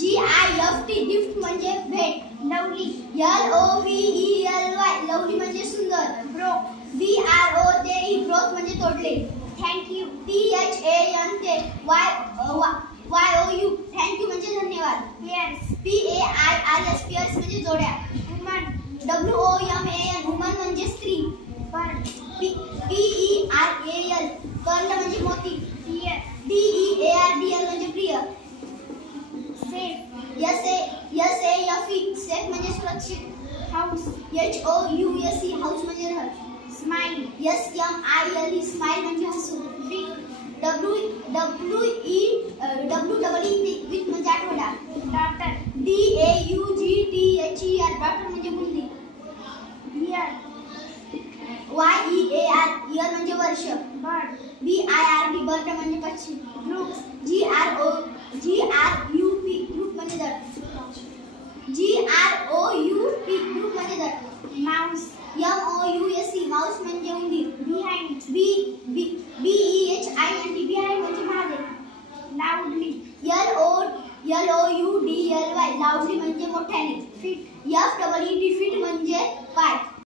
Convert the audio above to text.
GIFT gift म्हणजे भेट. Lovely. LOVELY lovely म्हणजे सुंदर. ब्रोक. BROKE ब्रोक म्हणजे तोडले. Thank you. THANKYOU thank you म्हणजे धन्यवाद. पेअर्स. PAIRS पेअर्स म्हणजे जोड्या. वुमन. WOMAN वुमन म्हणजे स्त्री. पर्ल. PERAL पर्ल म्हणजे मोती. डिअर. DEARDL म्हणजे प्रिय. सेफ. SAFE सेफ म्हणजे सुरक्षित. हाऊस. HOUSE हाऊस म्हणजे घर. स्माइल. SMILE स्माइल म्हणजे हसू. वीक. WEET वीक म्हणजे आठवडा. डॉक्टर. DAUGTHER डॉक्टर म्हणजे मुलगी. इयर. YEAR इयर म्हणजे वर्ष. बर्ड. BIRD बर्ड म्हणजे पक्षी. ग्रुप. GROUP ग्रुप म्हणजे जट. GROUP ग्रुप म्हणजे जट. माउस. MOUSE माउस म्हणजे उंदीर. बिहाइंड. BEHIND बिहाइंड म्हणजे महादेव. लाऊडली. LOUDLY लाऊडली म्हणजे मोठ्याने. फिट. FEET फिट म्हणजे पाय.